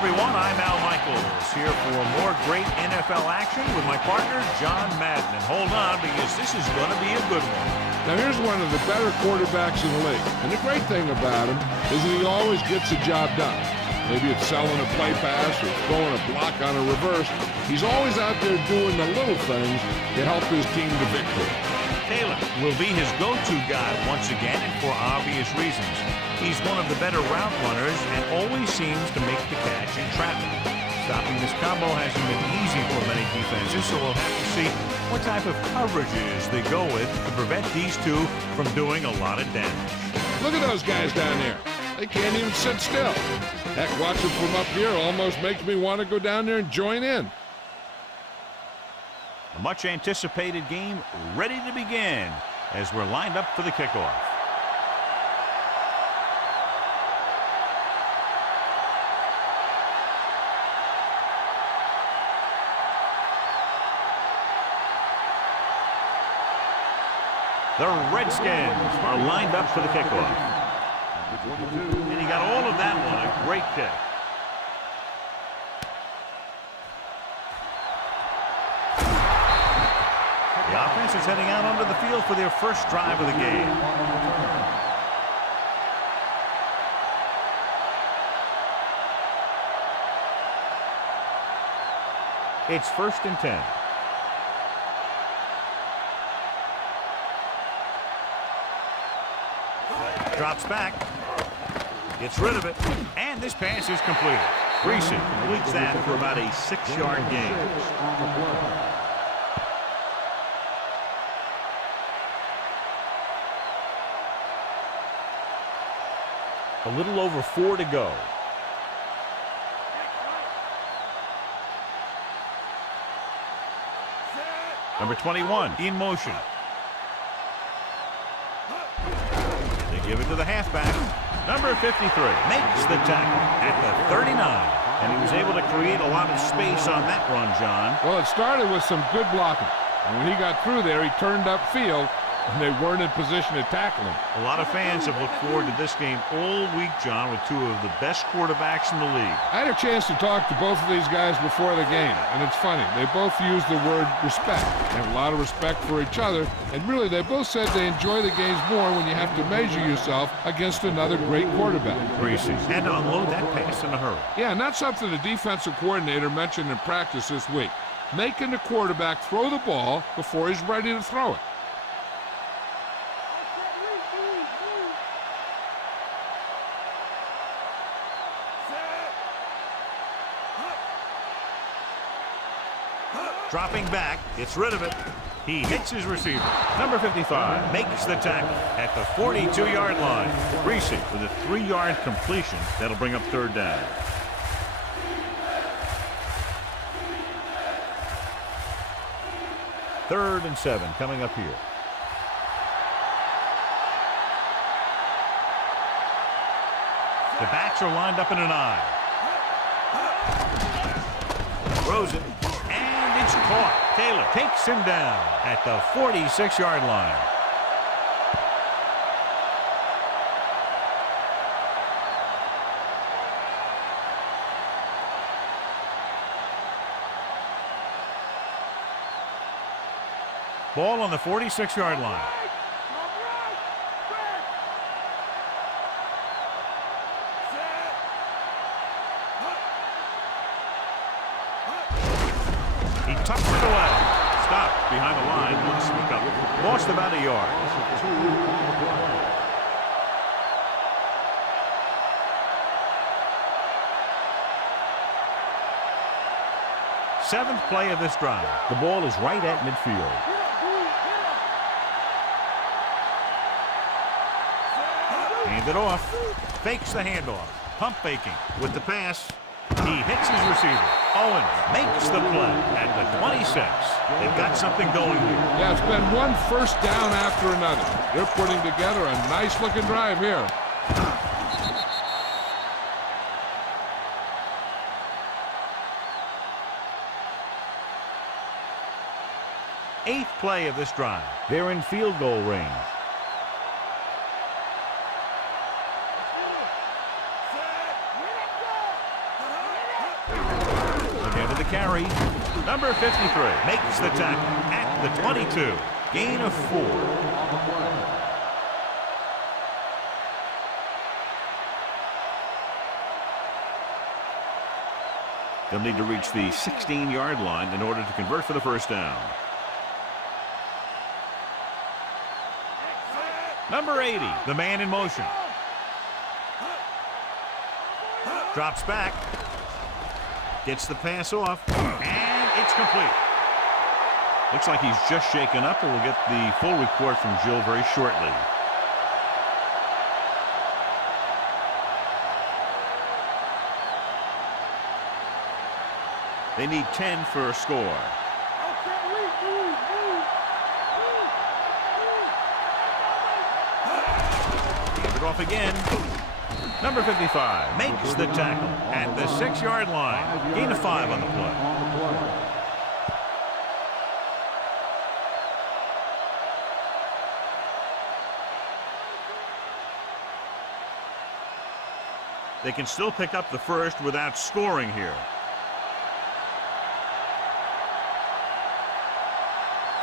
everyone. I'm Al Michaels here for more great NFL action with my partner, John Madden. And hold on, because this is going to be a good one. Now, here's one of the better quarterbacks in the league. And the great thing about him is that he always gets the job done. Maybe it's selling a play pass or throwing a block on a reverse. He's always out there doing the little things to help his team to victory. Taylor will be his go-to guy once again, and for obvious reasons. He's one of the better route runners and always seems to make the catch in traffic. Stopping this combo hasn't been easy for many defenses, so we'll have to see what type of coverages they go with to prevent these two from doing a lot of damage. Look at those guys down there. They can't even sit still. Heck, watching from up here almost makes me want to go down there and join in. A much anticipated game ready to begin as we're lined up for the kickoff. The Redskins are lined up for the kickoff. And he got all of that one, a great kick. The offense is heading out onto the field for their first drive of the game. It's 1st and 10. Drops back, gets rid of it, and this pass is completed. Greasy completes that for about a 6-yard gain. A little over 4 to go. Number 21 in motion. Give it to the halfback. Number 53 makes the tackle at the 39. And he was able to create a lot of space on that run, John. Well, it started with some good blocking. And when he got through there, he turned upfield, and they weren't in position to tackle him. A lot of fans have looked forward to this game all week, John, with two of the best quarterbacks in the league. I had a chance to talk to both of these guys before the game, and it's funny. They both used the word respect. They have a lot of respect for each other, and really they both said they enjoy the games more when you have to measure yourself against another great quarterback. Greasy had to unload that pass in a hurry. Yeah, and that's something the defensive coordinator mentioned in practice this week. Making the quarterback throw the ball before he's ready to throw it. Dropping back, gets rid of it. He hits his receiver. Number 55 makes the tackle at the 42-yard line. Greasy with a 3-yard completion. That'll bring up 3rd down. Third and 7 coming up here. The backs are lined up in an I. Throws it. It's caught. Taylor takes him down at the 46-yard line. Ball on the 46-yard line. He tucks it away. Stopped behind the line. We'll sneak up. Lost about a yard. Seventh play of this drive. The ball is right at midfield. Hand it off. Fakes the handoff. Pump faking with the pass. He hits his receiver. Owen makes the play at the 26. They've got something going here. Yeah, it's been one first down after another. They're putting together a nice-looking drive here. Eighth play of this drive. They're in field goal range. with the carry. Number 53 makes the tackle at the 22. Gain of 4. They'll need to reach the 16-yard line in order to convert for the first down. Number 80, the man in motion. Drops back. Gets the pass off. And it's complete. Looks like he's just shaken up, and we'll get the full report from Jill very shortly. They need 10 for a score. Hand it off again. Number 55 makes the tackle at the 6-yard line. Gain of 5 on the play. They can still pick up the first without scoring here.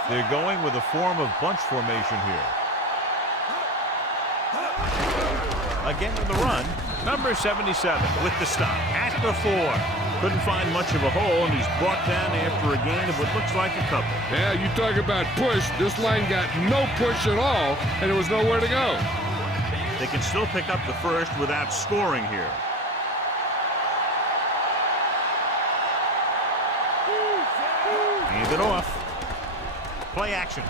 They're going with a form of bunch formation here. Again with the run. Number 77 with the stop at the 4. Couldn't find much of a hole, and he's brought down after a gain of what looks like a couple. Yeah, you talk about push. This line got no push at all, and there was nowhere to go. They can still pick up the first without scoring here. Hand it off. Play action.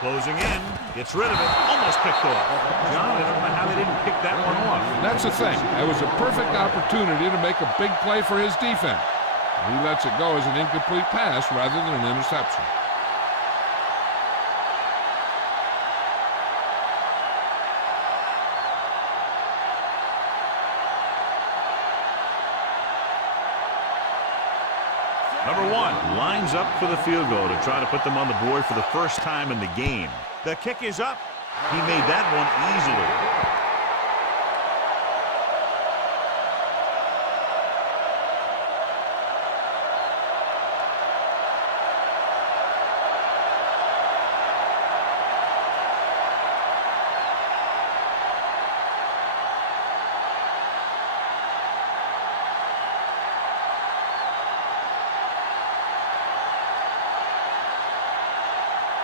Closing in. Gets rid of it. Almost picked off. John, I don't know how they didn't pick that one off. That's the thing. That was a perfect opportunity to make a big play for his defense. He lets it go as an incomplete pass rather than an interception. Number 1 lines up for the field goal to try to put them on the board for the first time in the game. The kick is up. He made that one easily.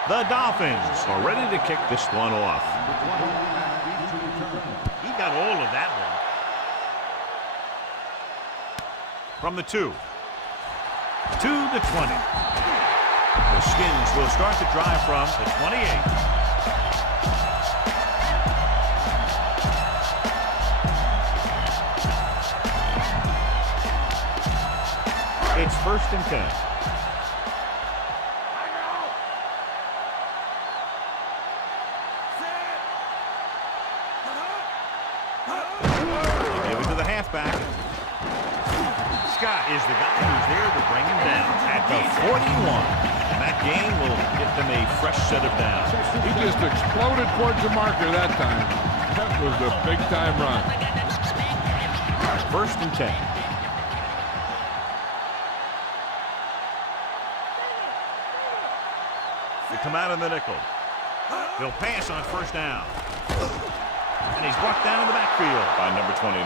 The Dolphins are ready to kick this one off. He got all of that one. From the 2 to the 20. The Skins will start the drive from the 28. It's 1st and 10. Halfback. Scott is the guy who's there to bring him down at the 41. And that gain will get them a fresh set of downs. He just exploded towards the marker that time. That was a big-time run. 1st and 10. They come out in the nickel. They'll pass on 1st down. And he's brought down in the backfield by number 29.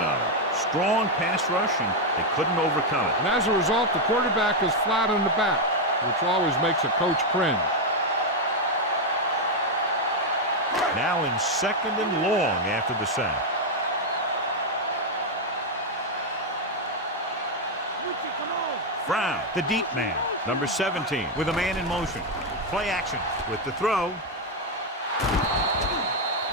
Strong pass rush, and they couldn't overcome it. And as a result, the quarterback is flat on the back, which always makes a coach cringe. Now in 2nd and long after the sack. Brown, the deep man, number 17, with a man in motion. Play action with the throw.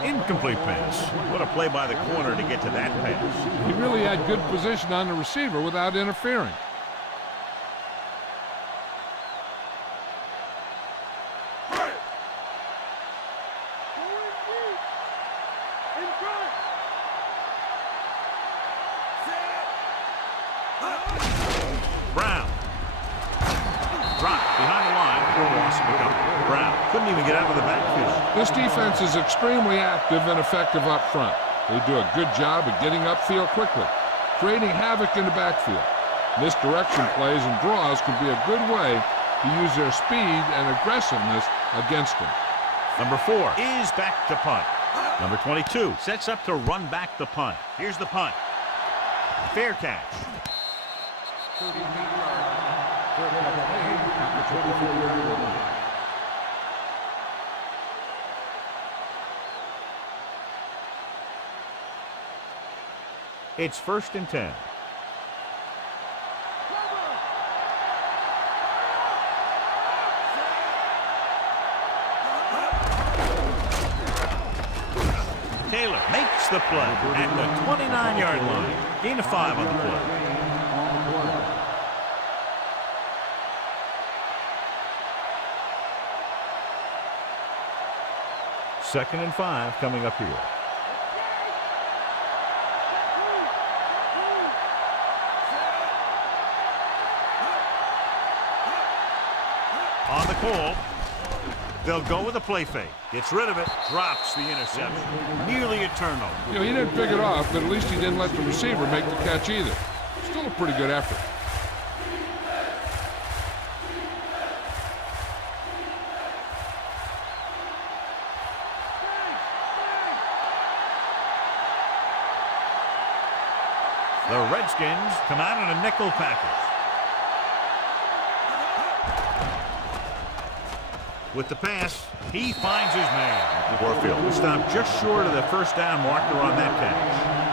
Incomplete pass. What a play by the corner to get to that pass. He really had good position on the receiver without interfering. Brown. Dropped behind the line for a loss of a couple. Brown couldn't even get out of the backfield. This defense is extremely active and effective up front. They do a good job of getting upfield quickly, creating havoc in the backfield. Misdirection plays and draws could be a good way to use their speed and aggressiveness against him. Number 4 is back to punt. Number 22 sets up to run back the punt. Here's the punt. Fair catch. It's 1st and 10. Taylor makes the play at the 29-yard line. Gain of 5 on the play. Second and 5 coming up here. On the call, they'll go with a play fake. Gets rid of it, drops the interception. Nearly a turnover. You know, he didn't pick it off, but at least he didn't let the receiver make the catch either. Still a pretty good effort. The Redskins come out in a nickel package. With the pass, he finds his man. Warfield will stop just short of the first down marker on that catch.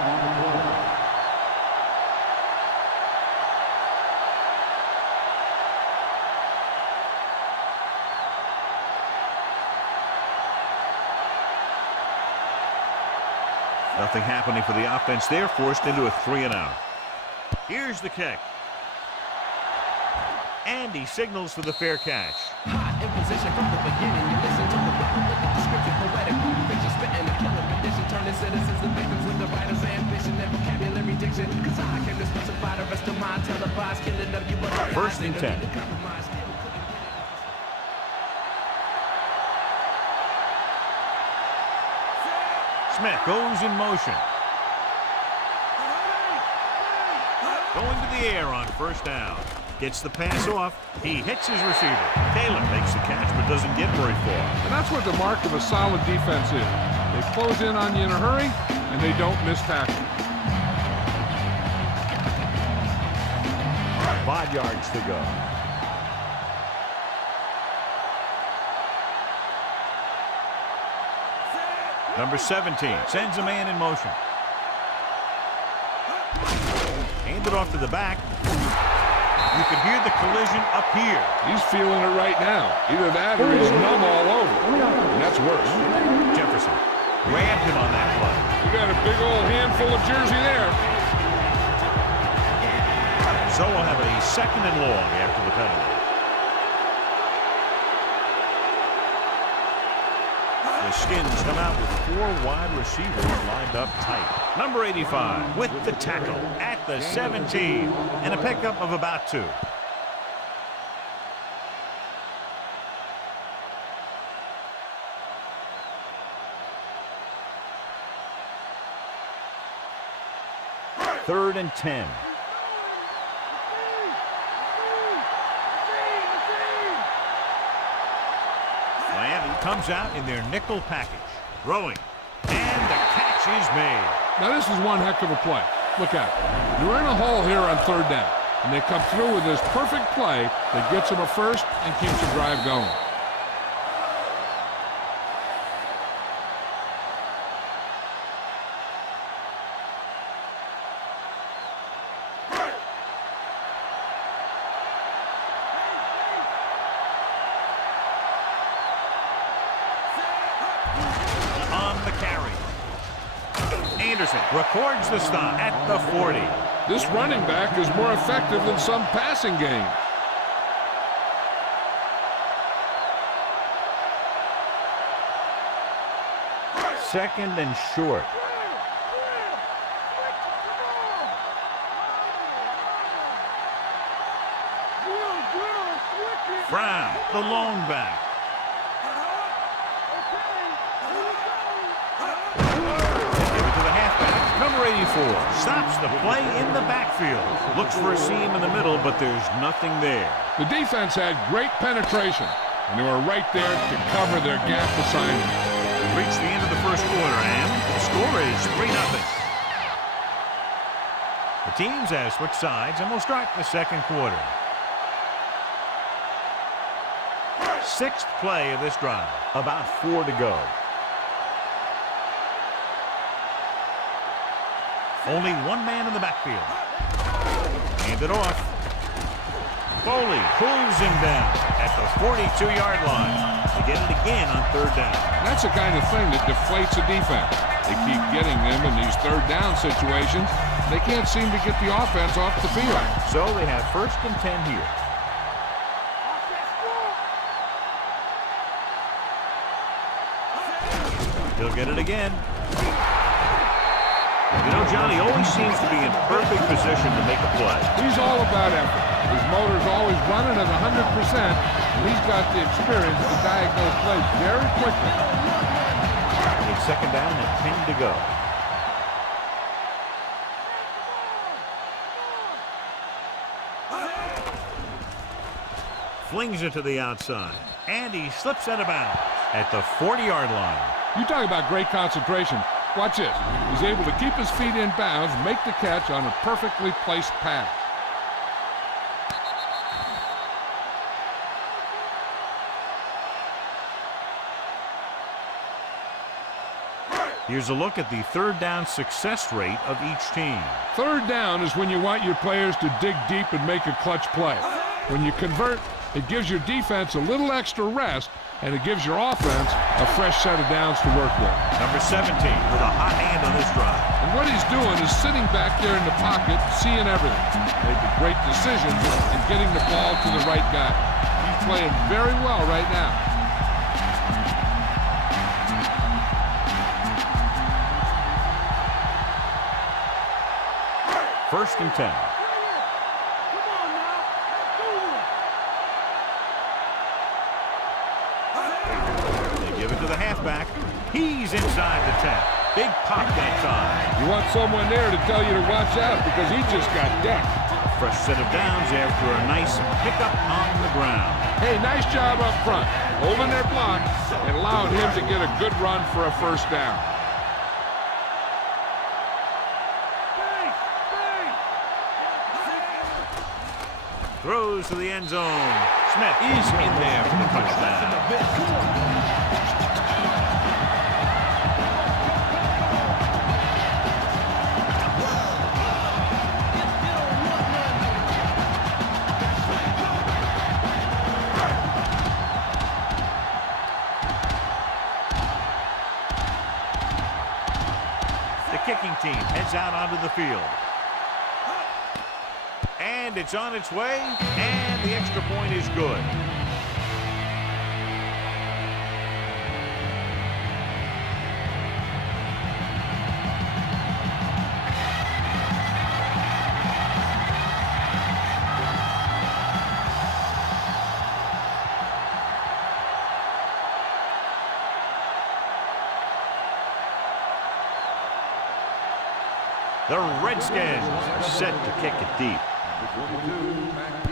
Nothing happening for the offense there, forced into a 3-and-out. Here's the kick. And he signals for the fair catch. Hot in position from the beginning. You listen to the rhythm with the descriptive, poetic fiction, spitting the killer condition, turning citizens to victims with the writer's ambition and vocabulary diction. Cause I came to specify the rest of my televised killing of you. 1st and 10. Smith goes in motion. Going to the air on 1st down. Gets the pass off. He hits his receiver. Taylor makes the catch but doesn't get very far. And that's what the mark of a solid defense is. They close in on you in a hurry, and they don't miss tackle. 5 yards to go. Number 17 sends a man in motion. Hand it off to the back. You can hear the collision up here. He's feeling it right now. Either that or he's numb all over. And that's worse. Jefferson grabbed him on that play. You got a big old handful of jersey there. So we'll have a 2nd and long after the penalty. The Skins come out with 4 wide receivers lined up tight. Number 85 with the tackle at the 17 and a pickup of about 2. Third and 10. Miami comes out in their nickel package. Throwing. And the catch is made. Now this is one heck of a play. Look at it. You're in a hole here on 3rd down. And they come through with this perfect play that gets them a first and keeps the drive going. Anderson records the stop at the 40. This running back is more effective than some passing game. Second and short. Brown, the lone back. Number 85, Stops the play in the backfield. Looks for a seam in the middle, but there's nothing there. The defense had great penetration, and they were right there to cover their gap assignment. Reached the end of the first quarter, and the score is 3-0. The teams have switched sides, and we'll start the second quarter. Sixth play of this drive. About 4 to go. Only one man in the backfield. Hand it off. Foley pulls him down at the 42-yard line. They get it again on third down. That's the kind of thing that deflates a defense. They keep getting them in these third down situations. They can't seem to get the offense off the field. So they have 1st and 10 here. He'll get it again. You know, Johnny always seems to be in perfect position to make a play. He's all about effort. His motor's always running at 100%, and he's got the experience to diagnose plays very quickly. It's 2nd down and 10 to go. Flings it to the outside, and he slips out of bounds at the 40-yard line. You talk about great concentration. Watch this. He's able to keep his feet in bounds, make the catch on a perfectly placed pass. Here's a look at the third down success rate of each team. Third down is when you want your players to dig deep and make a clutch play. When you convert, it gives your defense a little extra rest, and it gives your offense a fresh set of downs to work with. Number 17 with a hot hand on this drive. And what he's doing is sitting back there in the pocket, seeing everything, making great decisions, and getting the ball to the right guy. He's playing very well right now. First and 10. To the halfback. He's inside the 10. Big pop that time. You want someone there to tell you to watch out because he just got decked. A fresh set of downs after a nice pickup on the ground. Hey, nice job up front, holding their block and allowing him to get a good run for a first down. Throws to the end zone. Smith is in there for the touchdown. Kicking team heads out onto the field. And it's on its way, and the extra point is good. The Redskins are set to kick it deep.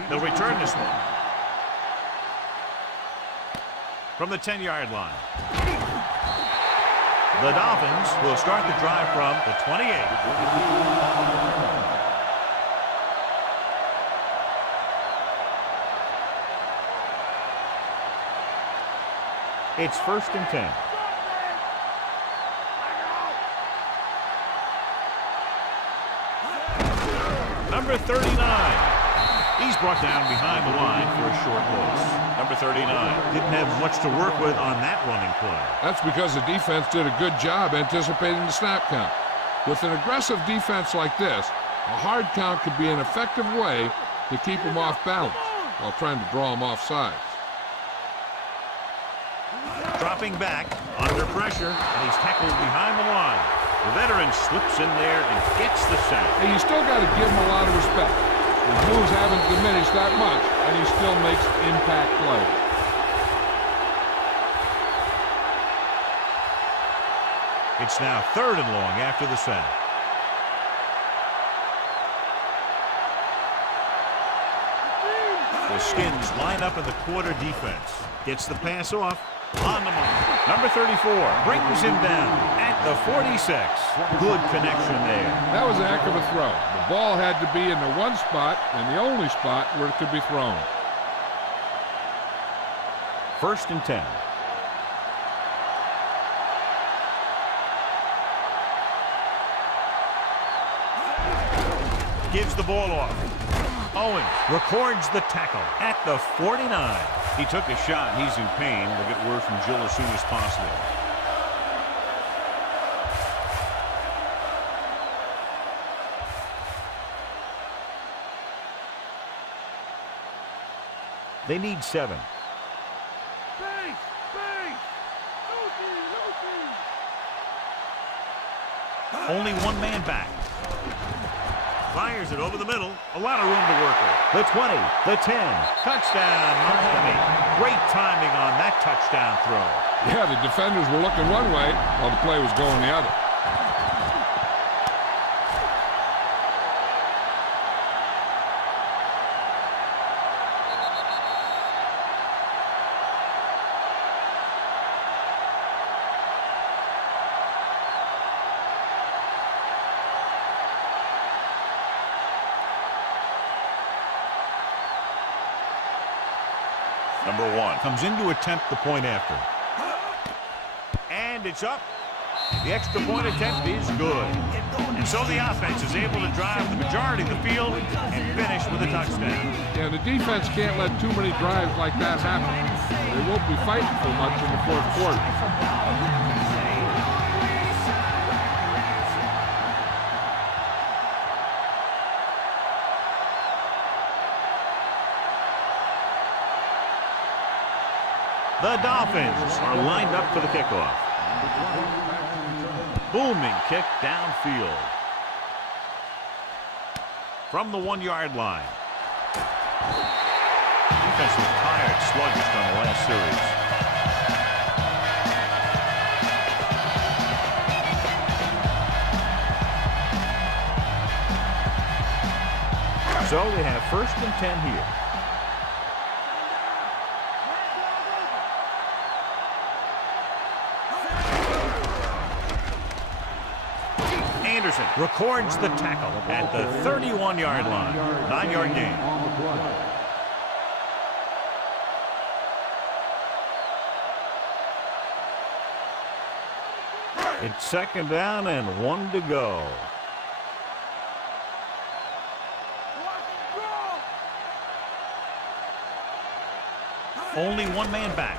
They'll return this one from the 10-yard line. The Dolphins will start the drive from the 28. It's 1st and 10. Number 39. He's brought down behind the line for a short loss. Number 39 didn't have much to work with on that running play. That's because the defense did a good job anticipating the snap count. With an aggressive defense like this, a hard count could be an effective way to keep them off balance while trying to draw them off sides. Dropping back under pressure, and he's tackled behind the line. The veteran slips in there and gets the sack. And you still got to give him a lot of respect. His moves haven't diminished that much, and he still makes impact plays. It's now 3rd and long after the sack. The Skins line up in the quarter defense. Gets the pass off. On the mark. Number 34 brings him down at the 46. Good connection there. That was a heck of a throw. The ball had to be in the one spot and the only spot where it could be thrown. 1st and 10. Gives the ball off. Owens records the tackle at the 49. He took a shot. He's in pain. We'll get word from Jill as soon as possible. They need 7. Only one man back. Fires it over the middle. A lot of room to work with. The 20, the 10. Touchdown, Miami. Great timing on that touchdown throw. Yeah, the defenders were looking one way while the play was going the other. Number 1 comes in to attempt the point after. And it's up. The extra point attempt is good. And so the offense is able to drive the majority of the field and finish with a touchdown. Yeah, the defense can't let too many drives like that happen. They won't be fighting for much in the 4th quarter. The Dolphins are lined up for the kickoff. Booming kick downfield. From the 1-yard line. Defense was tired, sluggish on the last series. So they have 1st and 10 here. Anderson records the tackle at the 31-yard line. 9-yard gain. It's 2nd down and 1 to go. Only one man back.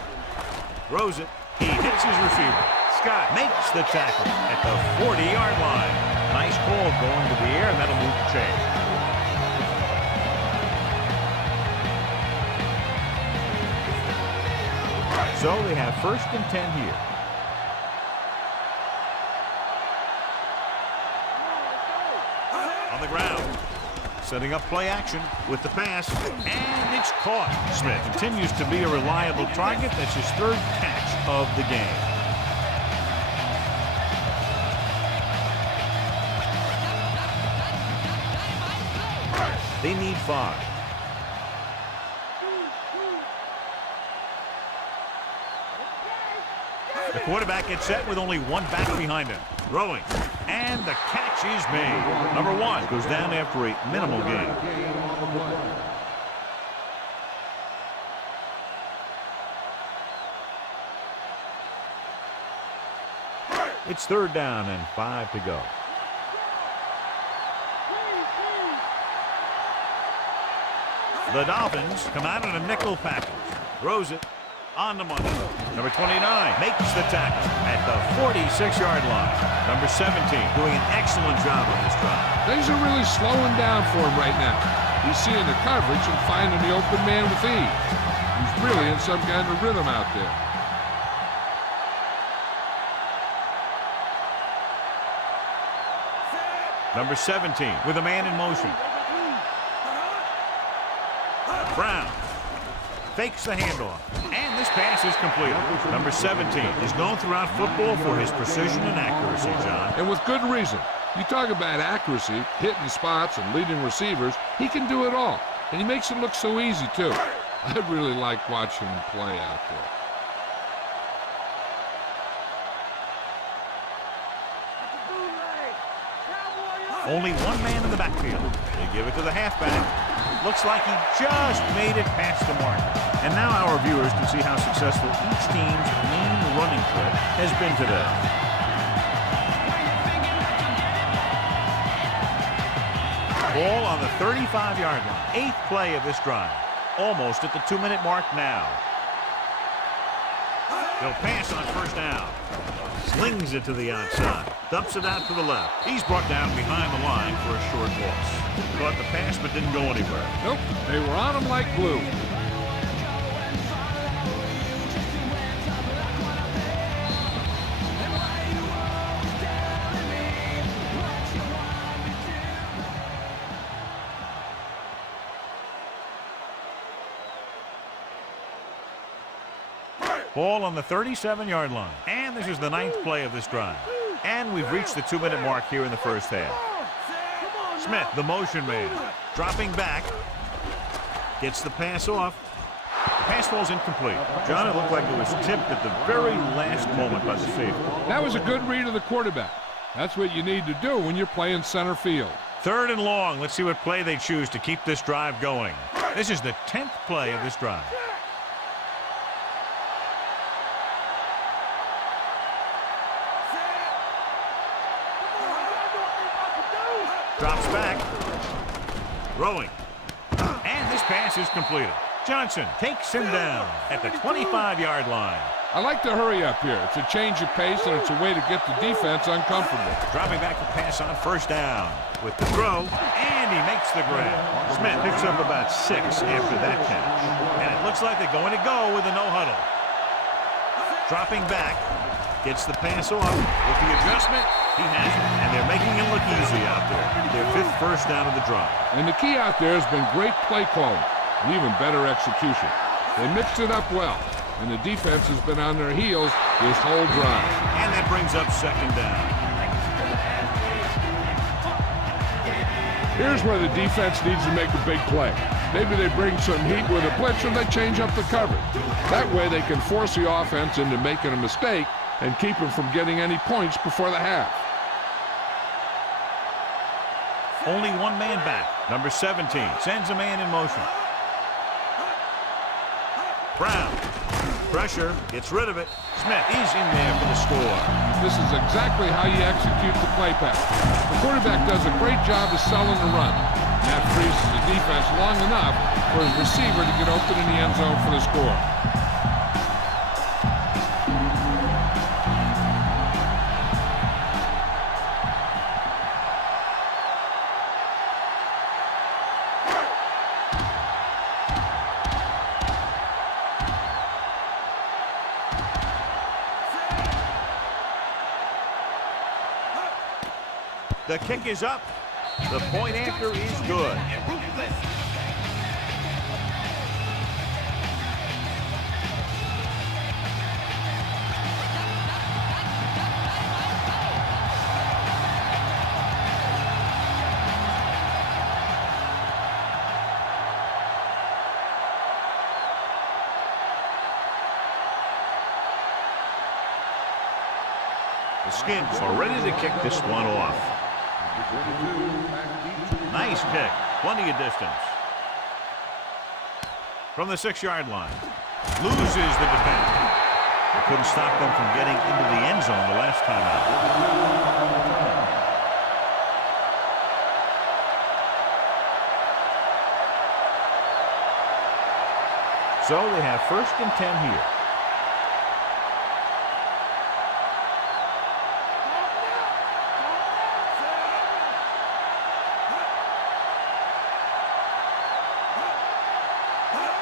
Throws it. He hits his receiver. Scott makes the tackle at the 40-yard line. Nice call going to the air, and that'll move the chain. So they have 1st and 10 here. On the ground. Setting up play action with the pass, and it's caught. Smith continues to be a reliable target. That's his 3rd catch of the game. They need 5. The quarterback gets set with only one back behind him. Throwing. And the catch is made. Number 1 goes down after a minimal gain. It's 3rd down and 5 to go. The Dolphins come out in a nickel package. Throws it on the money. Number 29 makes the tackle at the 46-yard line. Number 17 doing an excellent job on this drive. Things are really slowing down for him right now. He's seeing the coverage and finding the open man with ease. He's really in some kind of rhythm out there. Number 17 with a man in motion. Brown fakes the handoff, and this pass is completed. Number 17 is known throughout football for his precision and accuracy, John. And with good reason. You talk about accuracy, hitting spots, and leading receivers, he can do it all. And he makes it look so easy, too. I really like watching him play out there. Only one man in the backfield. They give it to the halfback. Looks like he just made it past the mark. And now our viewers can see how successful each team's main running threat has been today. Ball on the 35-yard line. 8th play of this drive. Almost at the 2-minute mark now. He'll pass on first down. Slings it to the outside. Dumps it out to the left. He's brought down behind the line for a short loss. Caught the pass but didn't go anywhere. Nope, they were on him like glue. Ball on the 37-yard line. And this is the 9th play of this drive. And we've reached the 2-minute mark here in the first half. Smith, the motion man, dropping back. Gets the pass off. Pass falls incomplete. John, it looked like it was tipped at the very last moment by the safety. That was a good read of the quarterback. That's what you need to do when you're playing center field. 3rd and long. Let's see what play they choose to keep this drive going. This is the 10th play of this drive. Drops back. Throwing. And this pass is completed. Johnson takes him down at the 25-yard line. I like to hurry up here. It's a change of pace, and it's a way to get the defense uncomfortable. Dropping back to pass on first down. With the throw, and he makes the grab. Smith picks up about 6 after that catch. And it looks like they're going to go with a no-huddle. Dropping back. Gets the pass off. With the adjustment, he has it. And they're making it look easy out there. Their 5th first down of the drive. And the key out there has been great play calling and even better execution. They mixed it up well, and the defense has been on their heels this whole drive. And that brings up 2nd down. Here's where the defense needs to make a big play. Maybe they bring some heat with a blitz, or they change up the coverage. That way they can force the offense into making a mistake and keep him from getting any points before the half. Only one man back. Number 17 sends a man in motion. Brown. Pressure. Gets rid of it. Smith is in there for the score. This is exactly how you execute the play pass. The quarterback does a great job of selling the run. That freezes the defense long enough for his receiver to get open in the end zone for the score. The kick is up. The point after is good. The Skins are ready to kick this one off. Nice kick. Plenty of distance. From the 6-yard line. Loses the defender. They couldn't stop them from getting into the end zone the last time out. So they have 1st and 10 here.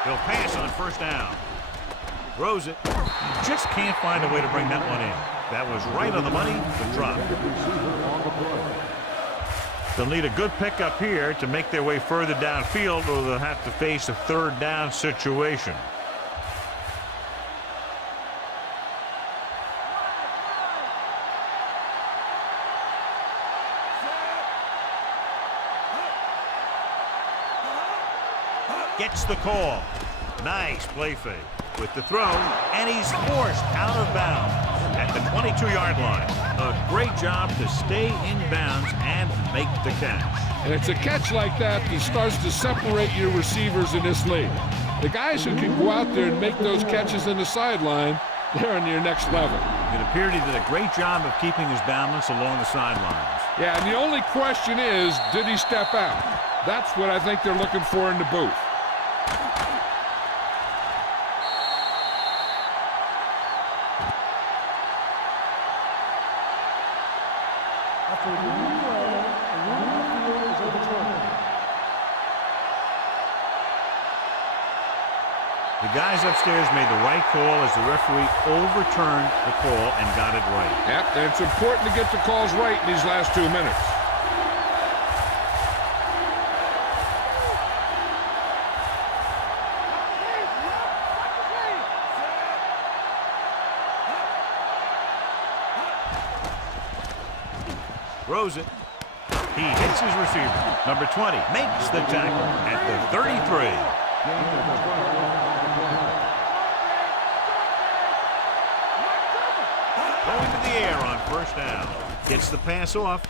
He'll pass on first down. Throws it. Just can't find a way to bring that one in. That was right on the money, but dropped. They'll need a good pickup here to make their way further downfield, or they'll have to face a 3rd down situation. Gets the call. Nice play fake with the throw, and he's forced out of bounds at the 22-yard line. A great job to stay in bounds and make the catch. And it's a catch like that that starts to separate your receivers in this league. The guys who can go out there and make those catches in the sideline, they're on your next level. It appeared he did a great job of keeping his balance along the sidelines. Yeah, and the only question is, did he step out? That's what I think they're looking for in the booth. The guys upstairs made the right call as the referee overturned the call and got it right. Yep, and it's important to get the calls right in these last 2 minutes. Throws it. He hits his receiver. Number 20 makes the tackle at the 33. Going to the air on first down. Gets the pass off,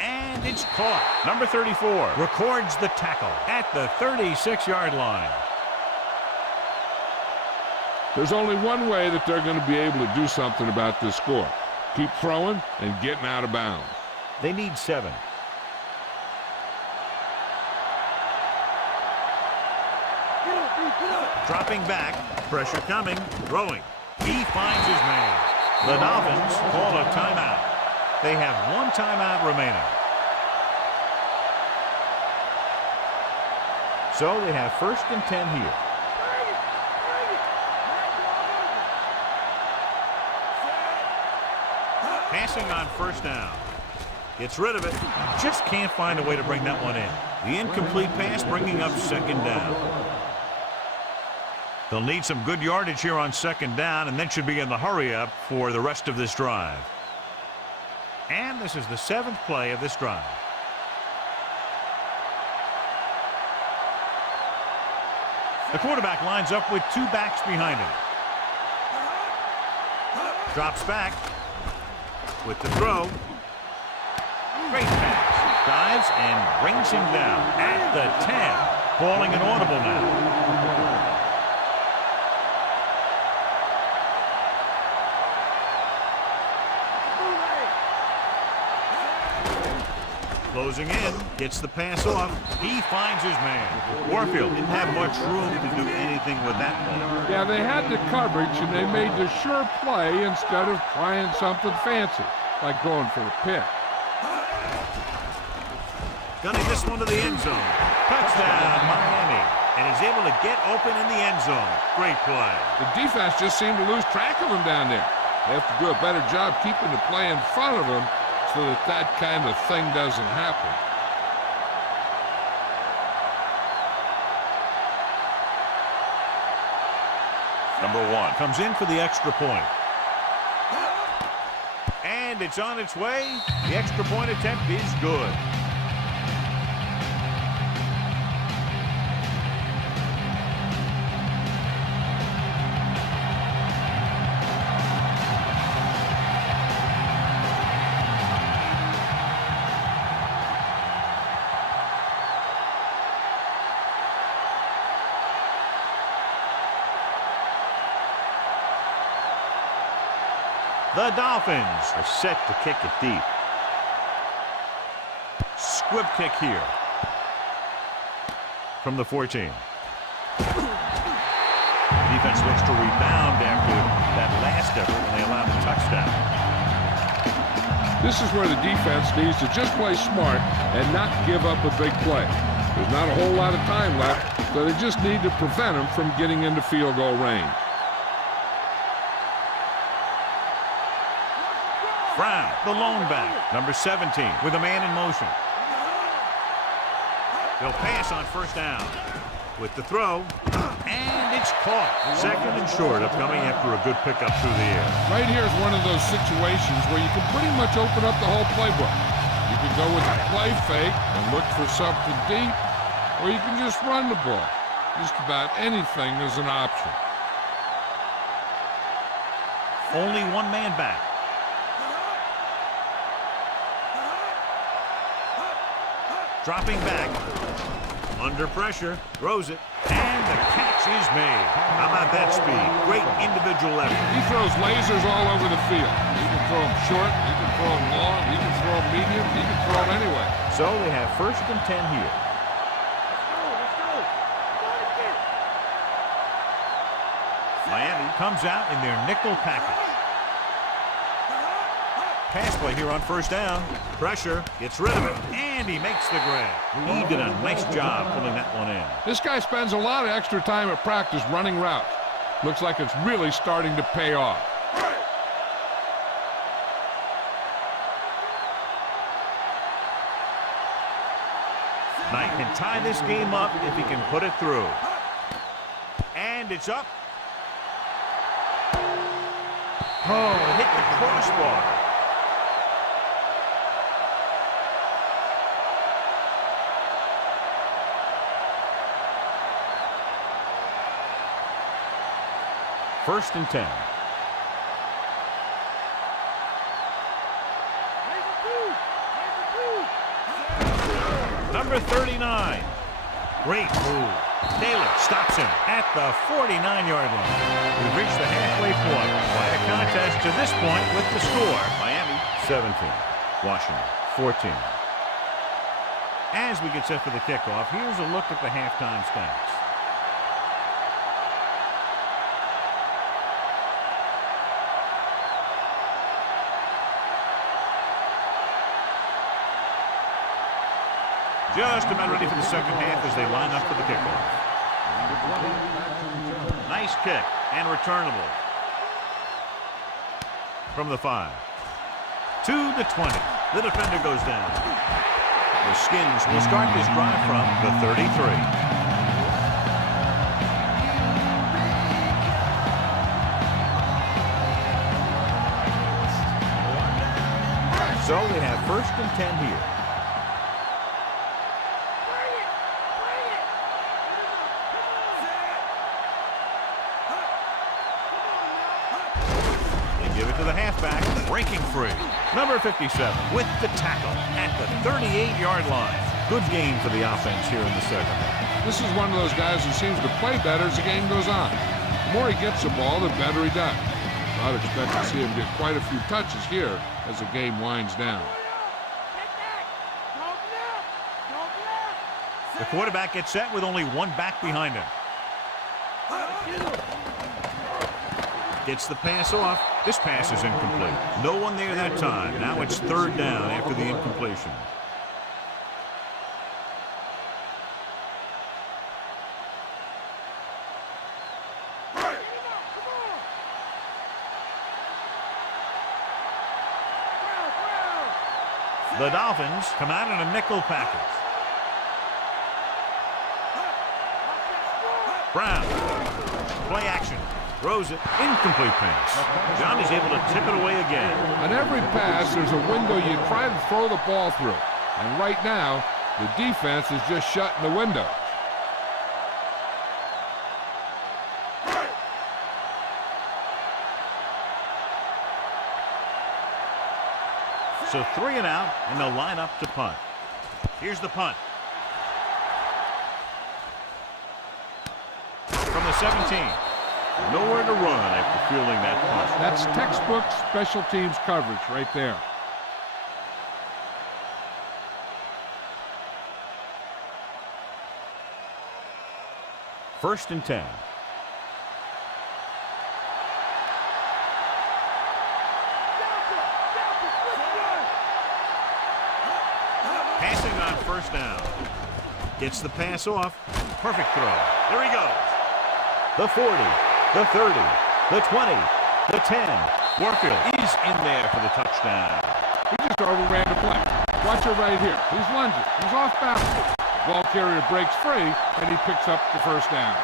and it's caught. Number 34 records the tackle at the 36-yard line. There's only one way that they're going to be able to do something about this score. Keep throwing and getting out of bounds. They need 7. Dropping back, pressure coming, throwing. He finds his man. The Dolphins call a timeout. They have 1 timeout remaining. So they have 1st and 10 here. Passing on first down. Gets rid of it. Just can't find a way to bring that one in. The incomplete pass bringing up 2nd down. They'll need some good yardage here on 2nd down, and then should be in the hurry-up for the rest of this drive. And this is the 7th play of this drive. The quarterback lines up with 2 backs behind him. Drops back with the throw. Great pass. Dives and brings him down at the 10. Calling an audible now. Closing in, gets the pass off. He finds his man. Warfield didn't have much room to do anything with that ball. Yeah, they had the coverage, and they made the sure play instead of trying something fancy, like going for the pick. Gunning this one to the end zone. Touchdown, Miami. And he's able to get open in the end zone. Great play. The defense just seemed to lose track of him down there. They have to do a better job keeping the play in front of them so that that kind of thing doesn't happen. Number 1 comes in for the extra point. And it's on its way. The extra point attempt is good. The Dolphins are set to kick it deep. Squib kick here from the 14. Defense looks to rebound after that last effort when they allowed the touchdown. This is where the defense needs to just play smart and not give up a big play. There's not a whole lot of time left, so they just need to prevent them from getting into field goal range. Brown, the lone back, number 17, with a man in motion. They'll pass on first down with the throw, and it's caught. 2nd and short, upcoming after a good pickup through the air. Right here is one of those situations where you can pretty much open up the whole playbook. You can go with a play fake and look for something deep, or you can just run the ball. Just about anything is an option. Only one man back. Dropping back. Under pressure. Throws it. And the catch is made. How about that speed? Great individual effort. He throws lasers all over the field. He can throw them short. He can throw them long. He can throw them medium. He can throw them anyway. So they have 1st and 10 here. Miami comes out in their nickel package. Pass play here on 1st down. Pressure, gets rid of it, and he makes the grab. He did a nice job pulling that one in. This guy spends a lot of extra time at practice running routes. Looks like it's really starting to pay off. Knight can tie this game up if he can put it through. And it's up. Oh, it hit the crossbar. First and 10. Number 39. Great move. Taylor stops him at the 49-yard line. We've reached the halfway point. Quite a contest to this point with the score. Miami 17. Washington 14. As we get set for the kickoff, here's a look at the halftime stats. Just about ready for the second half as they line up for the kickoff. Nice kick and returnable. From the 5 to the 20. The defender goes down. The Skins will start this drive from the 33. So they have 1st and 10 here. Give it to the halfback, breaking free. Number 57 with the tackle at the 38-yard line. Good game for the offense here in the second. This is one of those guys who seems to play better as the game goes on. The more he gets the ball, the better he does. So I'd expect to see him get quite a few touches here as the game winds down. The quarterback gets set with only one back behind him. Gets the pass off. This pass is incomplete. No one there that time. Now it's 3rd down after the incompletion. The Dolphins come out in a nickel package. Brown. Play action. Throws it. Incomplete pass. John is able to tip it away again. On every pass, there's a window you try to throw the ball through. And right now, the defense is just shutting the window. So 3 and out, and they'll line up to punt. Here's the punt. From the 17. Nowhere to run after fielding that punt. That's textbook special teams coverage right there. First and 10. Passing on 1st down. Gets the pass off. Perfect throw. There he goes. The 40. The 30, the 20, the 10. Warfield is in there for the touchdown. He just overran the play. Watch it right here. He's lunging. He's off balance. Ball carrier breaks free, and he picks up the 1st down.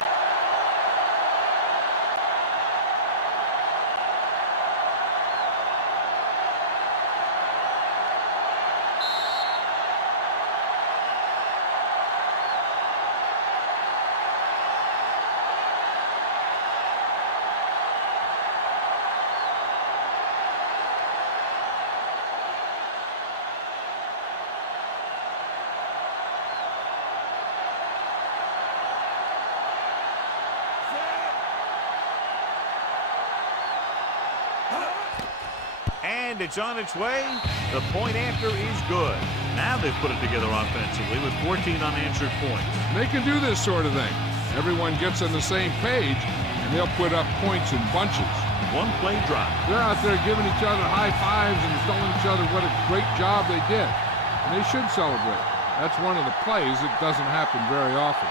And it's on its way. The point after is good. Now they've put it together offensively with 14 unanswered points. They can do this sort of thing. Everyone gets on the same page, and they'll put up points in bunches. One play drive. They're out there giving each other high fives and telling each other what a great job they did. And they should celebrate. That's one of the plays that doesn't happen very often.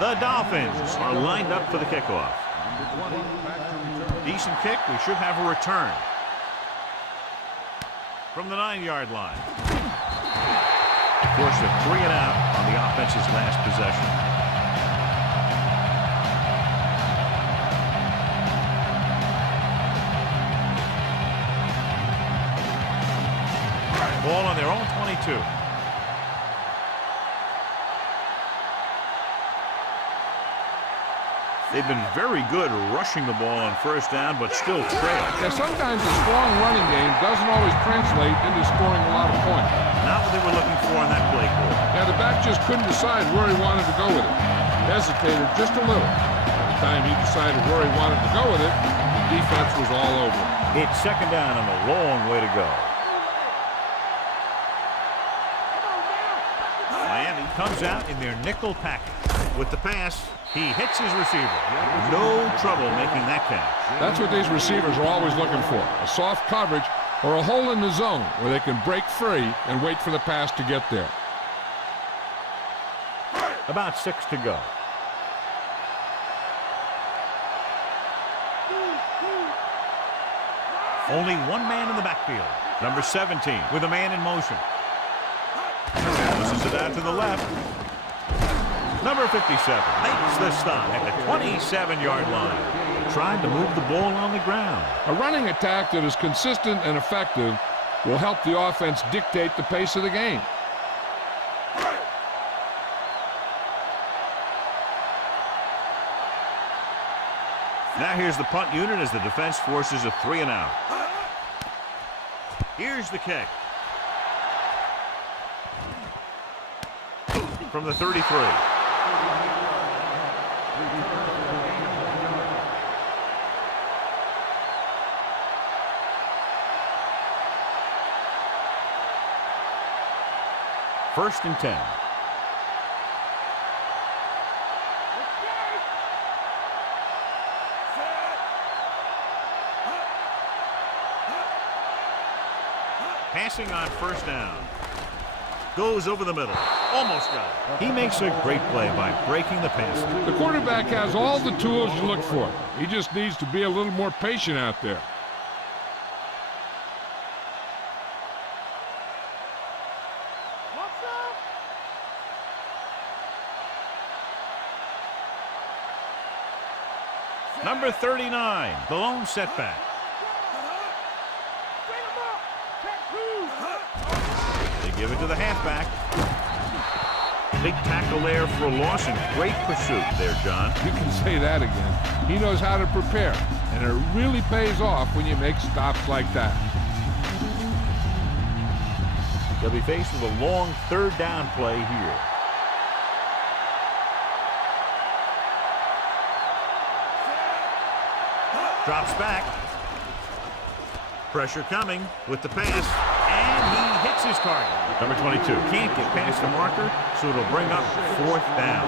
The Dolphins are lined up for the kickoff. Decent kick. We should have a return. From the 9-yard line. Force a 3 and out on the offense's last possession. Ball on their own 22. They've been very good rushing the ball on first down, but still trail. Yeah, sometimes a strong running game doesn't always translate into scoring a lot of points. Not what they were looking for on that play call. Yeah, the back just couldn't decide where he wanted to go with it. He hesitated just a little. By the time he decided where he wanted to go with it, the defense was all over him. It's second down and a long way to go. Miami comes out in their nickel package. With the pass, he hits his receiver. No trouble making that catch. That's what these receivers are always looking for. A soft coverage or a hole in the zone where they can break free and wait for the pass to get there. About 6 to go. Only one man in the backfield. Number 17 with a man in motion. Pushes it out to the left. Number 57 makes the stop at the 27-yard line. Tried to move the ball on the ground. A running attack that is consistent and effective will help the offense dictate the pace of the game. Now here's the punt unit as the defense forces a 3 and out. Here's the kick. From the 33. First and 10. Passing on first down. Goes over the middle. Almost got it. He makes a great play by breaking the pass. The quarterback has all the tools you look for. He just needs to be a little more patient out there. Number 39, the lone setback. They give it to the halfback. Big tackle there for a loss and great pursuit there, John. You can say that again. He knows how to prepare, and it really pays off when you make stops like that. They'll be faced with a long third down play here. Drops back. Pressure coming with the pass. And he hits his target. Number 22 can't get past the marker, so it'll bring up fourth down.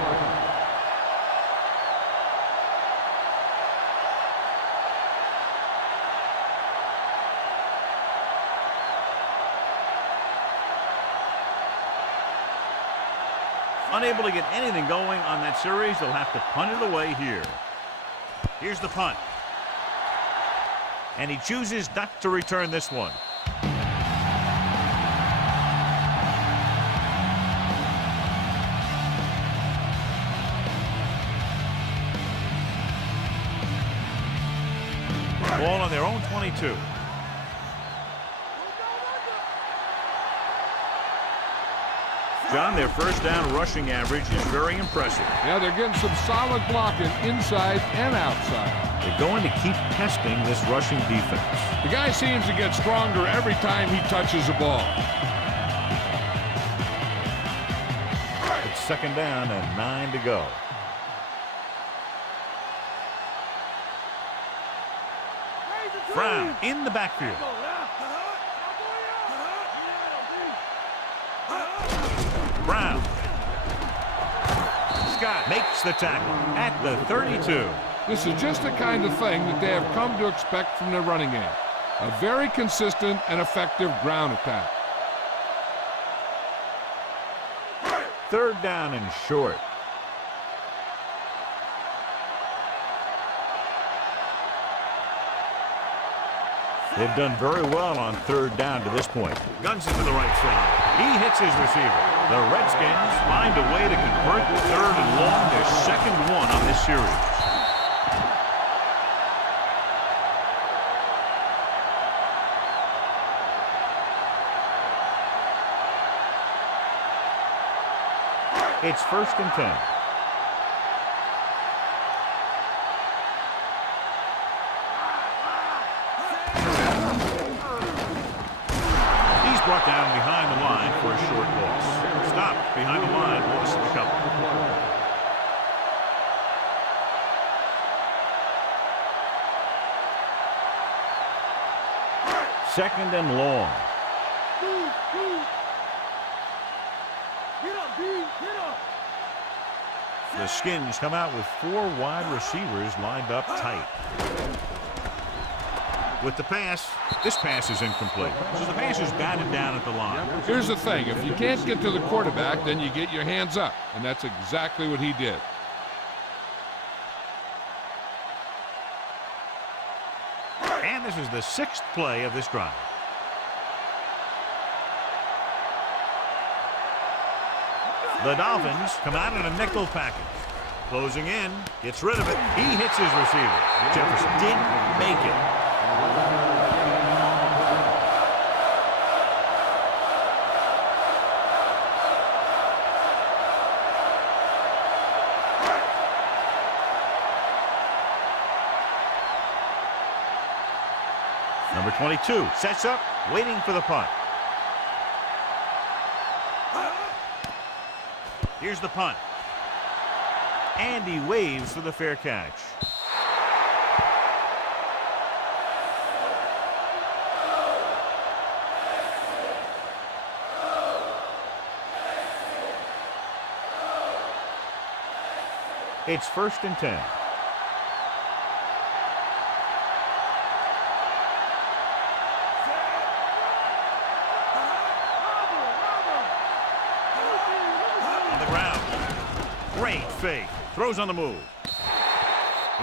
Unable to get anything going on that series, they'll have to punt it away here. Here's the punt. And he chooses not to return this one. Ball on their own 22. John, their first down rushing average is very impressive. Yeah, they're getting some solid blocking inside and outside. They're going to keep testing this rushing defense. The guy seems to get stronger every time he touches the ball. It's second down and 9 to go. Brown in the backfield. Brown. Scott makes the tackle at the 32. This is just the kind of thing that they have come to expect from their running game. A very consistent and effective ground attack. Third down and short. They've done very well on third down to this point. Guns it to the right side. He hits his receiver. The Redskins find a way to convert the third and long, their second one on this series. It's 1st and 10. Brought down behind the line for a short loss. Stopped behind the line, loss of the couple. Second and long. The Skins come out with 4 wide receivers lined up tight. With the pass, this pass is incomplete. So the pass is batted down at the line. Here's the thing. If you can't get to the quarterback, then you get your hands up. And that's exactly what he did. And this is the 6th play of this drive. The Dolphins come out in a nickel package. Closing in, gets rid of it. He hits his receiver. Jefferson didn't make it. Number 22 sets up, waiting for the punt. Here's the punt. And he waves for the fair catch. It's 1st and 10. On the ground. Great fake. Throws on the move.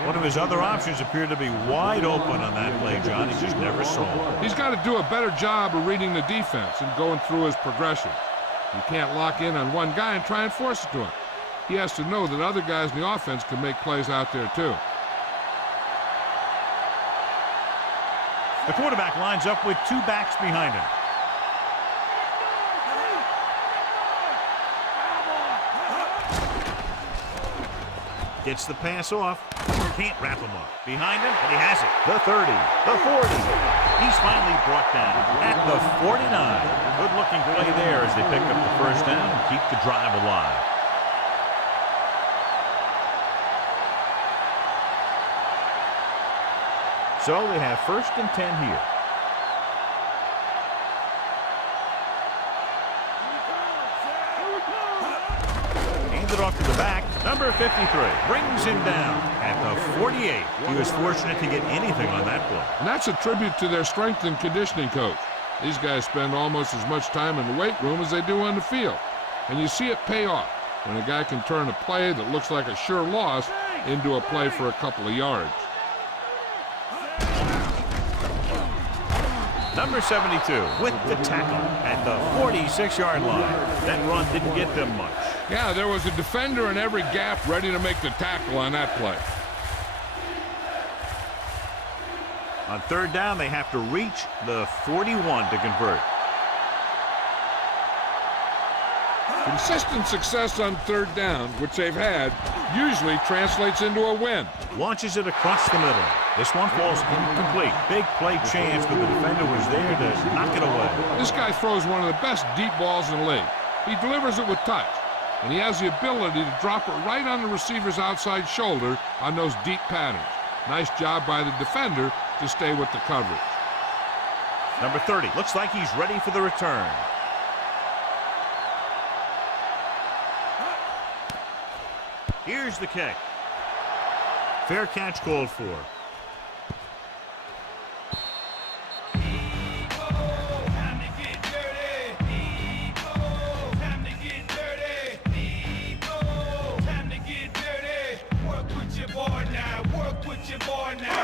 One of his other options appeared to be wide open on that play, John. He just never saw it. He's got to do a better job of reading the defense and going through his progression. You can't lock in on one guy and try and force it to him. He has to know that other guys in the offense can make plays out there, too. The quarterback lines up with 2 backs behind him. Gets the pass off. Can't wrap him up. Behind him, and he has it. The 30, the 40. He's finally brought down at the 49. Good-looking play there as they pick up the first down and keep the drive alive. So they have 1st and 10 here. Hands it off to the back. Number 53 brings him down at the 48. He was fortunate to get anything on that play. And that's a tribute to their strength and conditioning coach. These guys spend almost as much time in the weight room as they do on the field. And you see it pay off when a guy can turn a play that looks like a sure loss into a play for a couple of yards. Number 72 with the tackle at the 46-yard line. That run didn't get them much. Yeah, there was a defender in every gap ready to make the tackle on that play. On third down, they have to reach the 41 to convert. Consistent success on third down, which they've had, usually translates into a win. Launches it across the middle. This one falls incomplete. Big play chance, but the defender was there to knock it away. This guy throws one of the best deep balls in the league. He delivers it with touch, and he has the ability to drop it right on the receiver's outside shoulder on those deep patterns. Nice job by the defender to stay with the coverage. Number 30 looks like he's ready for the return. Here's the kick. Fair catch called for.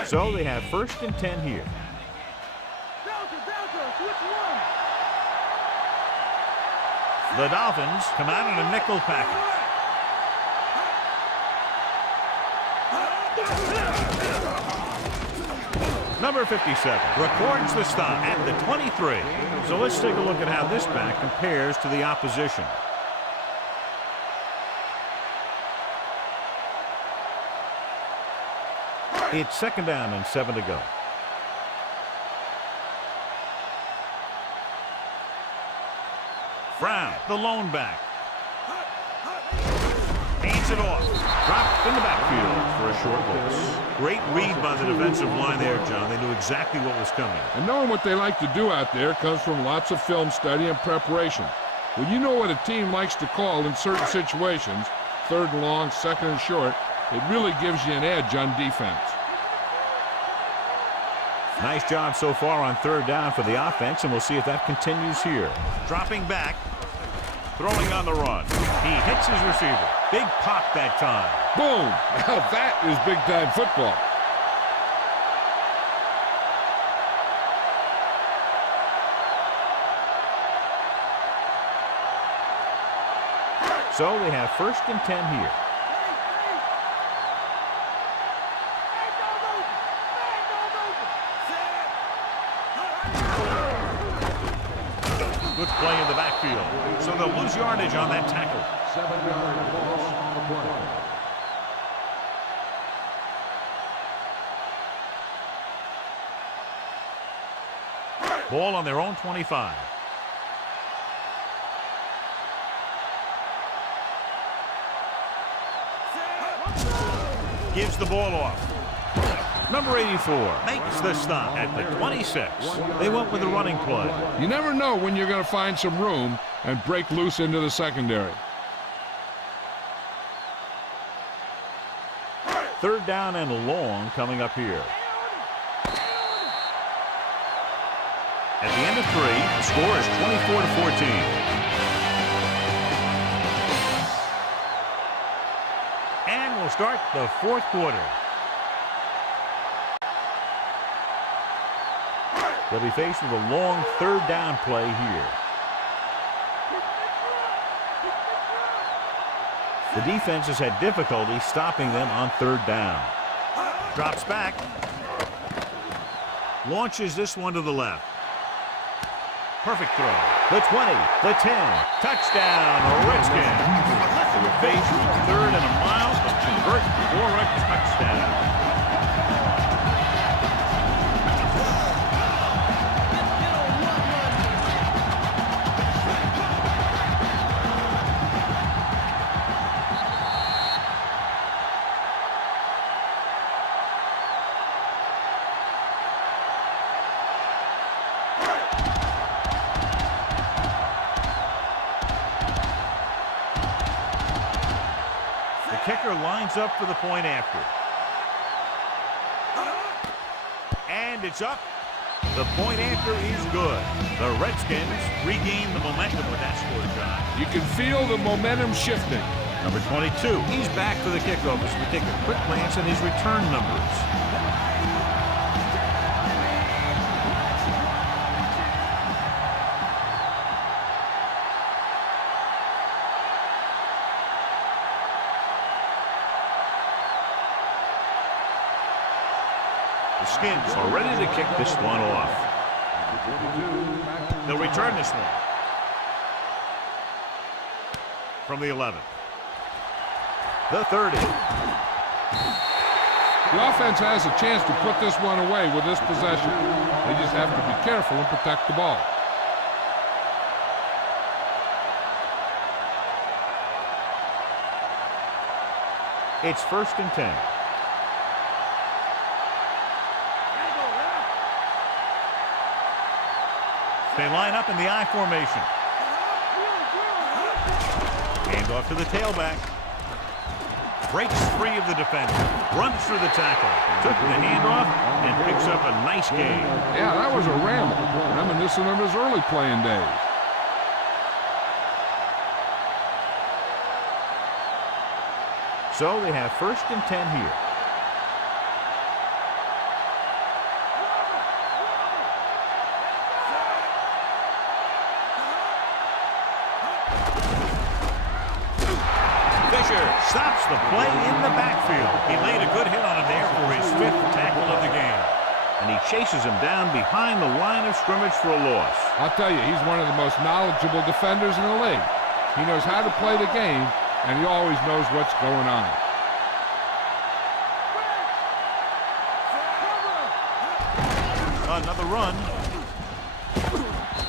So they have 1st and 10 here. The Dolphins come out in a nickel package. Number 57 records the stop at the 23. So let's take a look at how this back compares to the opposition. It's 2nd down and 7 to go. Brown, the lone back. Hands it off. Dropped in the backfield for a short loss. Great read by the defensive line there, John. They knew exactly what was coming. And knowing what they like to do out there comes from lots of film study and preparation. When you know what a team likes to call in certain situations, 3rd and long, 2nd and short, it really gives you an edge on defense. Nice job so far on 3rd down for the offense, and we'll see if that continues here. Dropping back, throwing on the run. He hits his receiver. Big pop that time. Boom! Now that is big-time football. So they have 1st and 10 here. Good play in the backfield. So they'll lose yardage on that tackle. 7-yard loss on the play. Ball on their own 25. Gives the ball off. Number 84 makes the stop at the 26. They went with the running play. You never know when you're going to find some room and break loose into the secondary. 3rd down and long coming up here. At the end of 3, the score is 24-14. And we'll start the 4th quarter. They'll be faced with a long 3rd down play here. The defense has had difficulty stopping them on 3rd down. Drops back. Launches this one to the left. Perfect throw. The 20, the 10. Touchdown, Redskins. They were faced with 3rd and a mile to convert for a touchdown. Kicker lines up for the point after. And it's up. The point after is good. The Redskins regain the momentum with that score, John. You can feel the momentum shifting. Number 22, he's back for the kickoff as we take a quick glance at his return numbers. The Skins are ready to kick this one off. They'll return this one. From the 11. The 30. The offense has a chance to put this one away with this possession. They just have to be careful and protect the ball. It's 1st and 10. They line up in the I formation. Hand off to the tailback. Breaks free of the defender. Runs through the tackle. Took the handoff and picks up a nice gain. Yeah, that was a ramble. Reminiscent of his early playing days. So they have 1st and 10 here. Stops the play in the backfield. He laid a good hit on him there for his 5th tackle of the game. And he chases him down behind the line of scrimmage for a loss. I'll tell you, he's one of the most knowledgeable defenders in the league. He knows how to play the game, and he always knows what's going on. Another run.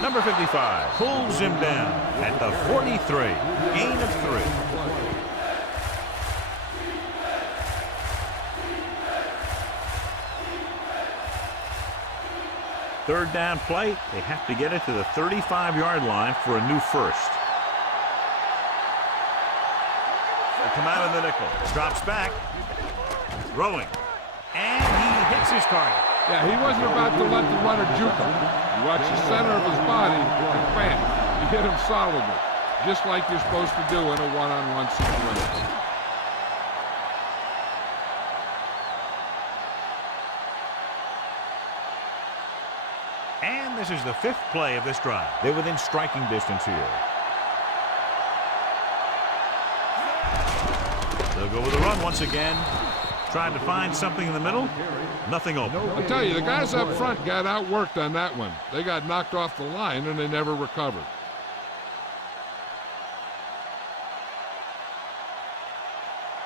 Number 55 pulls him down at the 43. Gain of 3. Third down play. They have to get it to the 35-yard line for a new 1st. They come out of the nickel. Drops back. Throwing. And he hits his target. Yeah, he wasn't about to let the runner juke him. You watch the center of his body, and bam, you hit him solidly, just like you're supposed to do in a one-on-one situation. And this is the 5th play of this drive. They're within striking distance here. They'll go with a run once again. Trying to find something in the middle. Nothing open. I'll tell you, the guys up front got outworked on that one. They got knocked off the line, and they never recovered.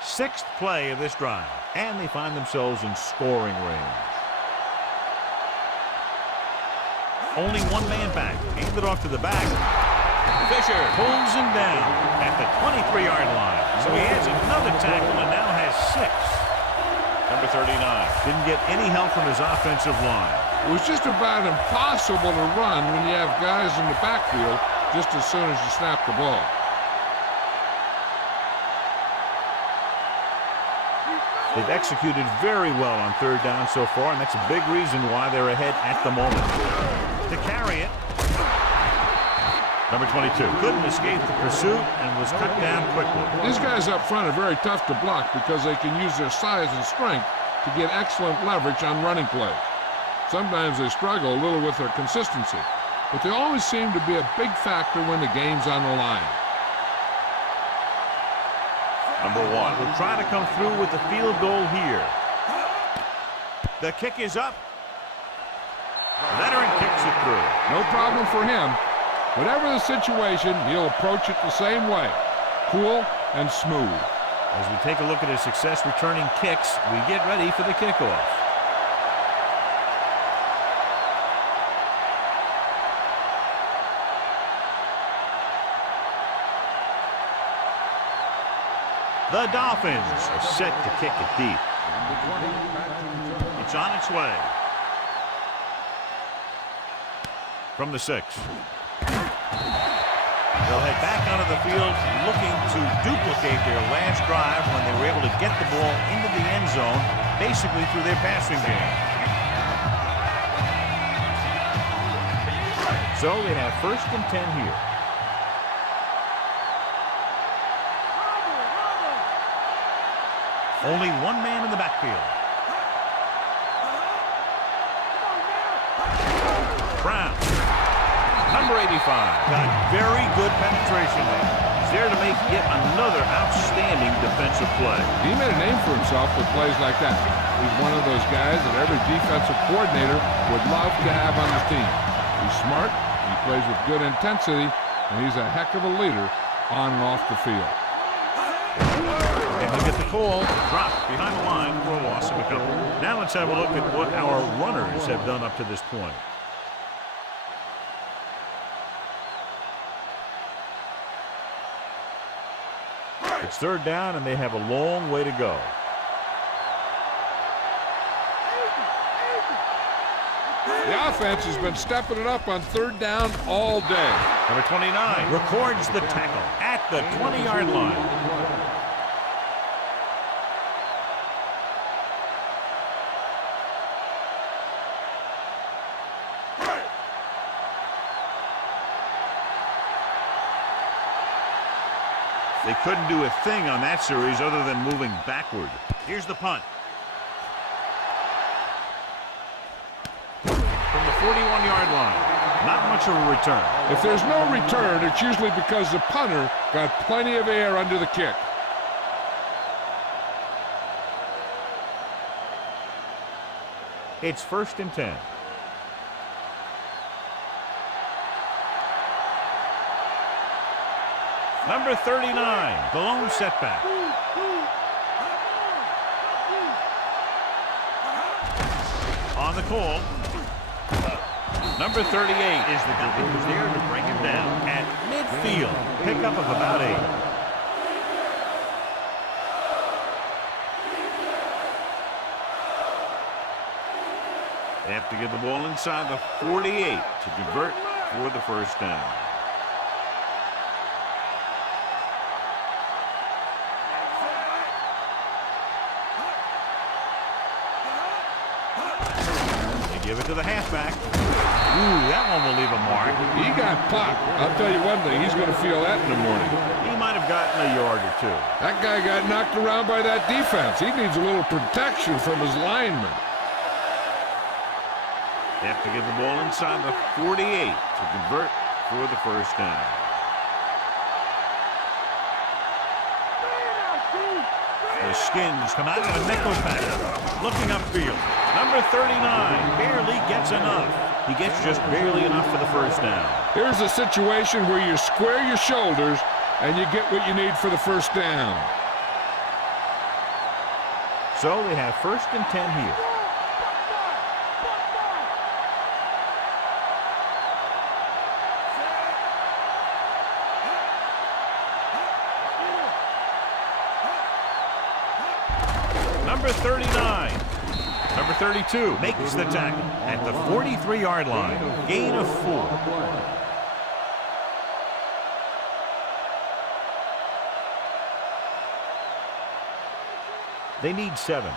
Sixth play of this drive. And they find themselves in scoring range. Only one man back. Hand it off to the back. Fisher pulls him down at the 23-yard line. So he adds another tackle and now has 6. Number 39. Didn't get any help from his offensive line. It was just about impossible to run when you have guys in the backfield just as soon as you snap the ball. They've executed very well on third down so far, and that's a big reason why they're ahead at the moment. To carry it, number 22 couldn't escape the pursuit and was cut down quickly. These guys up front are very tough to block because they can use their size and strength to get excellent leverage on running plays. Sometimes they struggle a little with their consistency, but they always seem to be a big factor when the game's on the line. Number 1 will try to come through with the field goal here. The kick is up. Veteran kicks it through. No problem for him. Whatever the situation, he'll approach it the same way. Cool and smooth. As we take a look at his success returning kicks, we get ready for the kickoff. The Dolphins are set to kick it deep. It's on its way. From the 6. They'll head back onto the field looking to duplicate their last drive when they were able to get the ball into the end zone, basically through their passing game. So they have 1st and 10 here. Only one man in the backfield. Brown. Number 85. Got very good penetration there. He's there to make yet another outstanding defensive play. He made a name for himself with plays like that. He's one of those guys that every defensive coordinator would love to have on the team. He's smart, he plays with good intensity, and he's a heck of a leader on and off the field. And he'll get the call, dropped behind the line for a loss of a couple. Now let's have a look at what our runners have done up to this point. It's third down, and they have a long way to go. The offense has been stepping it up on third down all day. Number 29 records the tackle at the 20-yard line. They couldn't do a thing on that series other than moving backward. Here's the punt. From the 41-yard line. Not much of a return. If there's no return, it's usually because the punter got plenty of air under the kick. It's 1st and 10. Number 39, the lone setback. On the call. Number 38 is the guy who's there to bring him down at midfield. Pickup of about 8. They have to get the ball inside the 48 to convert for the first down. Give it to the halfback. Ooh, that one will leave a mark. He got popped. I'll tell you one thing, he's going to feel that in the morning. He might have gotten a yard or two. That guy got knocked around by that defense. He needs a little protection from his linemen. They have to get the ball inside the 48 to convert for the first down. The Skins come out and Nick goes back. Looking upfield. Number 39 barely gets enough. He gets just barely enough for the first down. Here's a situation where you square your shoulders and you get what you need for the first down. So they have 1st and 10 here. Number 39. Number 32 makes the tackle at the 43-yard line. Gain of 4. They need 7.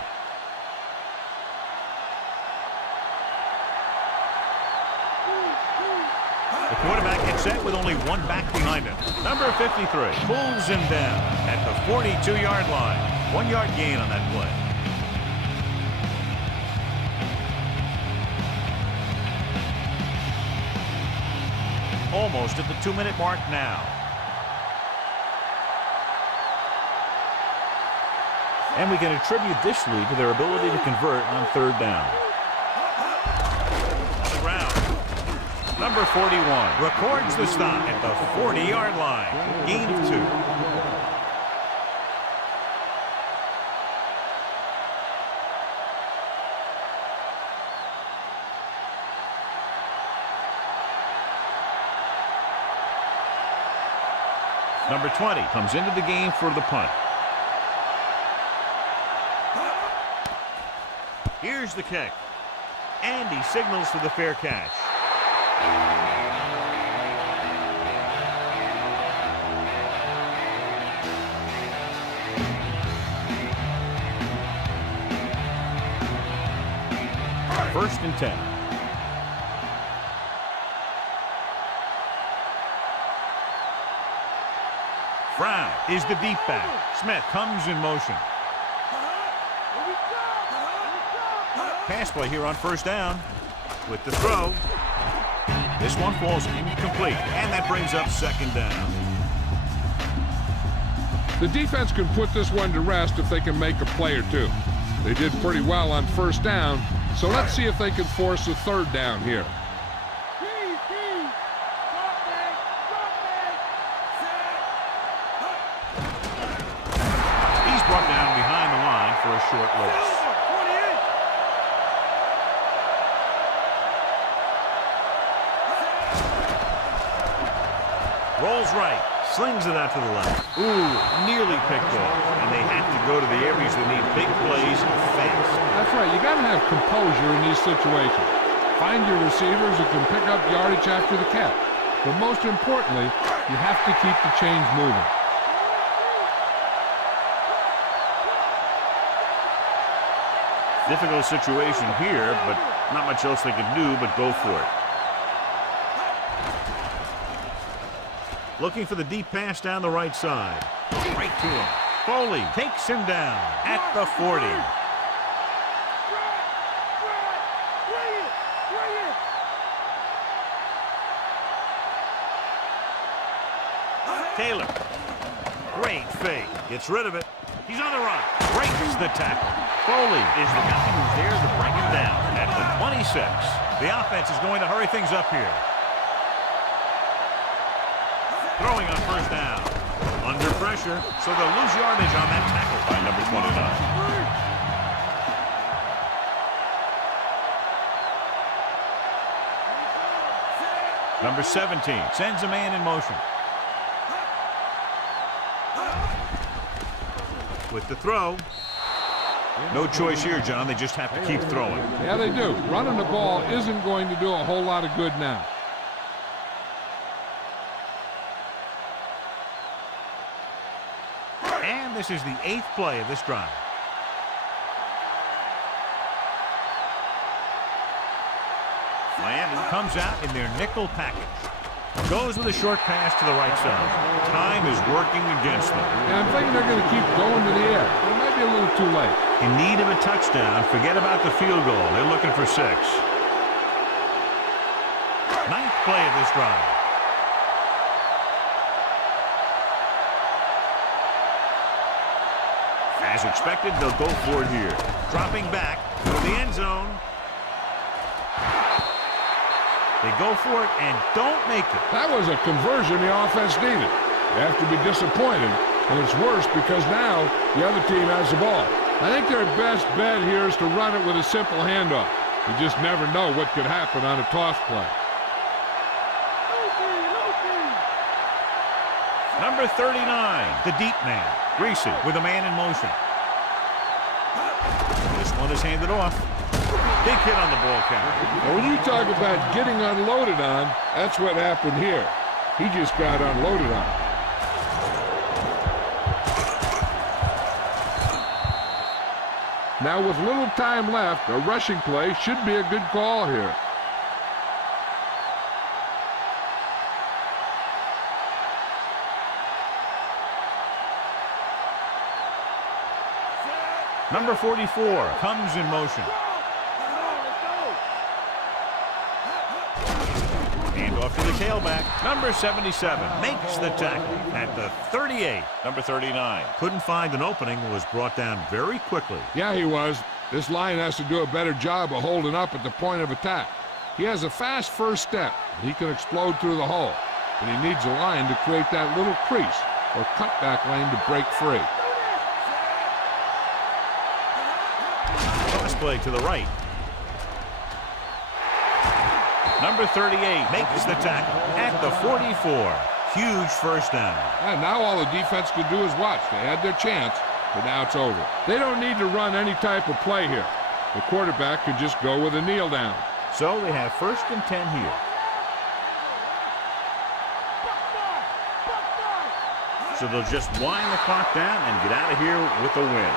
The quarterback gets set with only one back behind him. Number 53 pulls him down at the 42-yard line. 1-yard gain on that play. Almost at the 2-minute mark now. And we can attribute this lead to their ability to convert on third down. On the ground. Number 41 records the stop at the 40-yard line. Gain of 2. Number 20 comes into the game for the punt. Here's the kick. And he signals for the fair catch. First and 10. Brown is the deep back. Smith comes in motion. Pass play here on first down with the throw. This one falls incomplete, and that brings up second down. The defense can put this one to rest if they can make a play or two. They did pretty well on first down, so let's see if they can force a third down here. He's brought down behind the line for a short loss. Rolls right, slings it out to the left. Ooh, nearly picked off, and they have to go to the areas that need big plays fast. That's right, you got to have composure in these situations. Find your receivers who can pick up yardage after the catch. But most importantly, you have to keep the chains moving. Difficult situation here, but not much else they can do but go for it. Looking for the deep pass down the right side. Right to him. Foley takes him down at the 40. Taylor. Great fake. Gets rid of it. He's on the run. Breaks the tackle. Foley is the guy who's there to bring him down at the 26. The offense is going to hurry things up here. Throwing on first down. Under pressure, so they'll lose yardage on that tackle by number 29. Number 17 sends a man in motion. With the throw. No choice here, John. They just have to keep throwing. Yeah, they do. Running the ball isn't going to do a whole lot of good now. And this is the 8th play of this drive. Miami comes out in their nickel package. Goes with a short pass to the right side. Time is working against them. Yeah, I'm thinking they're going to keep going to the air. It might be a little too late. In need of a touchdown, forget about the field goal. They're looking for 6. 9th play of this drive. As expected, they'll go for it here. Dropping back to the end zone. They go for it and don't make it. That was a conversion the offense needed. You have to be disappointed, and it's worse because now the other team has the ball. I think their best bet here is to run it with a simple handoff. You just never know what could happen on a toss play. Number 39, the deep man. Greasy with a man in motion. This one is handed off. Big hit on the ball count. Now, when you talk about getting unloaded on, that's what happened here. He just got unloaded on. Now, with little time left, a rushing play should be a good call here. Number 44 comes in motion. Hand off to the tailback. Number 77 makes the tackle at the 38. Number 39 couldn't find an opening and was brought down very quickly. Yeah, he was. This line has to do a better job of holding up at the point of attack. He has a fast first step. He can explode through the hole. But he needs a line to create that little crease or cutback lane to break free. Toss play to the right. Number 38 makes the tackle at the 44. Huge first down. And now all the defense could do is watch. They had their chance, but now it's over. They don't need to run any type of play here. The quarterback could just go with a kneel down. So they have 1st and 10 here. So they'll just wind the clock down and get out of here with a win.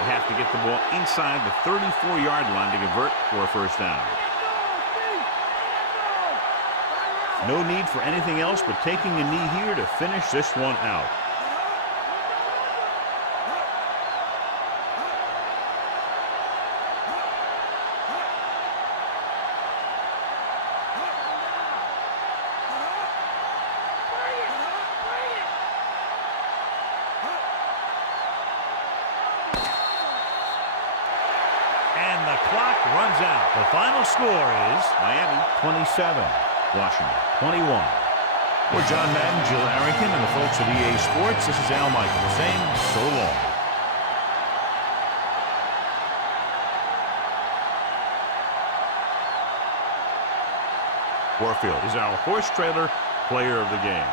They have to get the ball inside the 34-yard line to convert for a first down. No need for anything else but taking a knee here to finish this one out. And the clock runs out. The final score is Miami 27, Washington 21. For John Madden, Jill Arrington, and the folks at EA Sports, this is Al Michael saying so long. Warfield is our horse trailer player of the game.